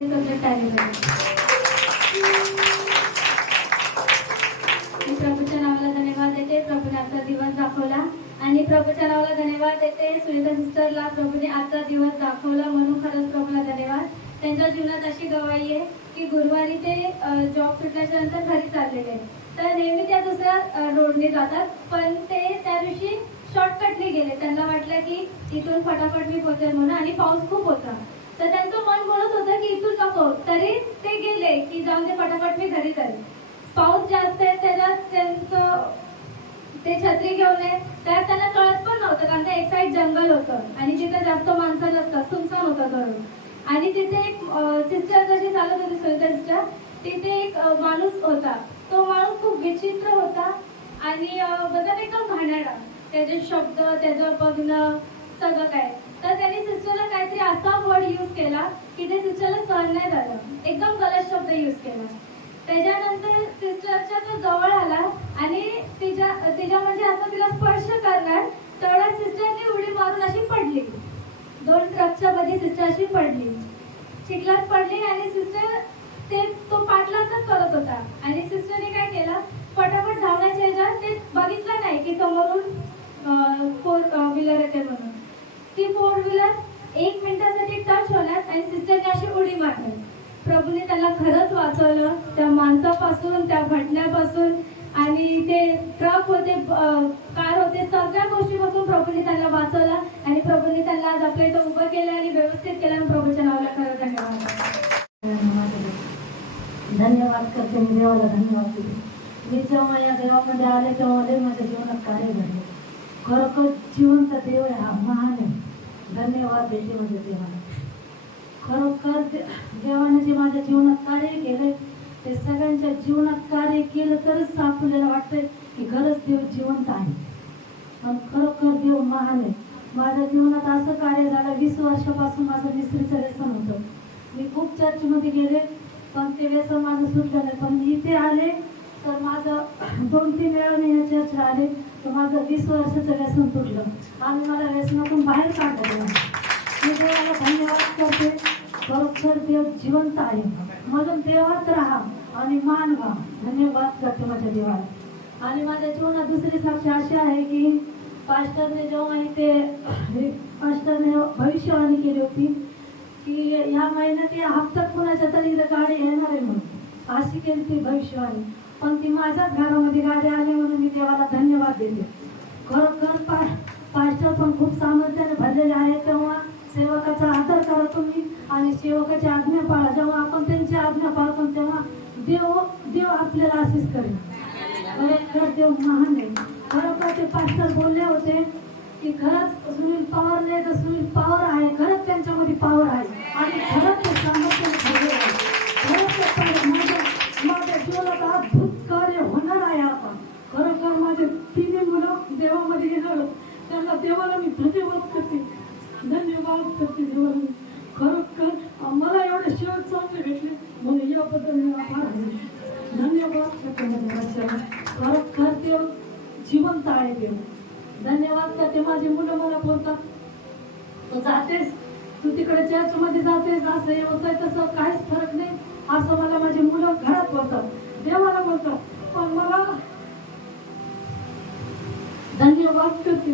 Subject आले मी प्रभूच्या नावाला धन्यवाद देते. प्रभूने आजचा दिवस दाखवला आणि प्रभूच्या नावाला धन्यवाद देते. सुनीता सिस्टरला प्रभूने आजचा दिवस दाखवला म्हणून खरंच प्रभूला धन्यवाद. त्यांच्या जीवनात अशी गवाही आहे की गुरुवारी ते जॉब सुटल्याच्या नंतर घरी चाललेले, तर नेहमी त्या दुसऱ्या रोडने जातात, पण ते त्या दिवशी शॉर्टकटने गेले. त्यांना वाटलं की इथून फटाफट मी पोहोचेल म्हणून, आणि पाऊस खूप होता, तर त्यांचं मन बोलत होतं की इथून नको, तरी ते गेले की जाऊन ते फटाफट मी घरी जाईल. पाऊस जास्त आहे, त्याच्यात त्यांचं ते छत्री घेऊन आहे, तर त्यांना कळत पण नव्हतं, कारण ते एक साईड जंगल होतं आणि तिथे जास्त माणसं नसतात, सुनसान होतं घर. आणि तिथे एक सिस्टर जशी चालत होती, सुनीता सिस्टर, तिथे एक माणूस होता. तो माणूस खूप विचित्र होता आणि बघा एकदम घाणेरडा, त्याचे शब्द, त्याचं बघणं, सगळं काय. तर त्यांनी सिस्टरला काहीतरी असा वर्ड यूज केला की ते सिस्टरला सहन नाही झालं, एकदम गलत शब्द यूज केला. त्याच्यानंतर सिस्टरच्या तो जवळ आला आणि तिच्या म्हणजे असं तिला स्पर्श करणार, तेवढ्या सिस्टरने उडी मारून अशी पडली. 2 ट्रकच्या मध्ये सिस्टर अशी पडली, चिखलात पडली. आणि सिस्टर तो पाठलागच करत होता आणि सिस्टरने काय केलं, फटाफट धावण्याच्या ह्याच्यात ते बघितलं नाही की समोरून 4 व्हीलर येते म्हणून. ती 4 व्हीलर 1 मिनिटासाठी टच होणार आणि सिस्टरने अशी उडी मारली. प्रभूने त्याला खरंच वाचवलं त्या माणसापासून, त्या घटनेपासून, आणि ते ट्रक होते, कार होते, सगळ्या गोष्टीपासून प्रभूने त्यांना वाचवलं. आणि प्रभूने त्यांना आज आपल्या इथं उभं केलं आणि व्यवस्थित केलं. प्रभूच्या नावाला खरं धन्यवाद. धन्यवाद करते मी देवाला, धन्यवाद देते. मी जेव्हा या देवामध्ये आले तेव्हा माझ्या जीवनात कार्य घडले. खरोखर जिवंत देव आहे हा, महान आहे. धन्यवाद देते माझ्या देवाला. खरोखर देवाने जे माझ्या जीवनात कार्य केले ते सगळ्यांच्या जीवनात कार्य केलं तरच आपल्याला वाटतंय की खरंच देव जिवंत आहे. पण खरोखर देव महान आहे. माझ्या जीवनात असं कार्य झालं, 20 वर्षापासून माझं मिस्त्रीचं व्यसन होतं. मी खूप चर्चमध्ये गेले पण ते व्यसन माझं सुटलं नाही. पण इथे आले तर माझं 2-3 वेळा मी या चर्चला आले तर माझं 20 वर्षाचं व्यसन तुटलं आणि मला व्यसनातून बाहेर काढलं. मी देवाला धन्यवाद करते. खरोखर देव जिवंत आहे म्हणून देवात राहा आणि मान व्हा. धन्यवाद करते माझ्या देवाला. आणि माझ्या जीवनात दुसरी साक्ष अशी आहे की पास्टरने जेव्हा इथे पास्टरने भविष्यवाणी केली होती की या महिन्यात या हप्त्यात कुणाच्या तरी इथं गाडी येणार आहे म्हणून, अशी केली ती भविष्यवाणी. पण ती माझ्याच घरामध्ये गाडी आली म्हणून मी देवाला धन्यवाद देते. खरोखर पास्टर पण खूप सामर्थ्याने भरलेले आहे. तेव्हा सेवकाचा आदर करा तुम्ही आणि सेवकाची आज्ञा पाळा. जेव्हा आपण त्यांची आज्ञा पाळतो तेव्हा देव आपल्याला आशीष करेल. खरोखर देव महान आहे. खरोखर ते पास्टर बोलले होते की खरंच सुनील पवार नाही तर सुनील पवार आहे. खरंच त्यांच्यामध्ये पॉवर आहे आणि खरंच ते सामर्थ्याने भरले आहे. खरंच माझ्या जीवनात अद्भुत कार्य होणार आहे. आता खरोखर माझे 3 मुलं देवामध्ये येणार, त्यांना देवाला मी धन्यवाद करते. धन्यवाद करते देवाला. खरोखर मला एवढे शेवट चांगले भेटले म्हणून याबद्दल मी आभार आहे. धन्यवाद करते माझ्या. खरोखर देव जिवंत आहे. देव धन्यवाद करते. माझी मुलं मला बोलतात तू जातेस, तू तिकडे चर्चमध्ये जातेस, असं हे होतंय तसं काहीच फरक नाही, असं मला माझी मुलं घरात बोलतात, देवाला बोलतात. पण मला धन्यवाद करते.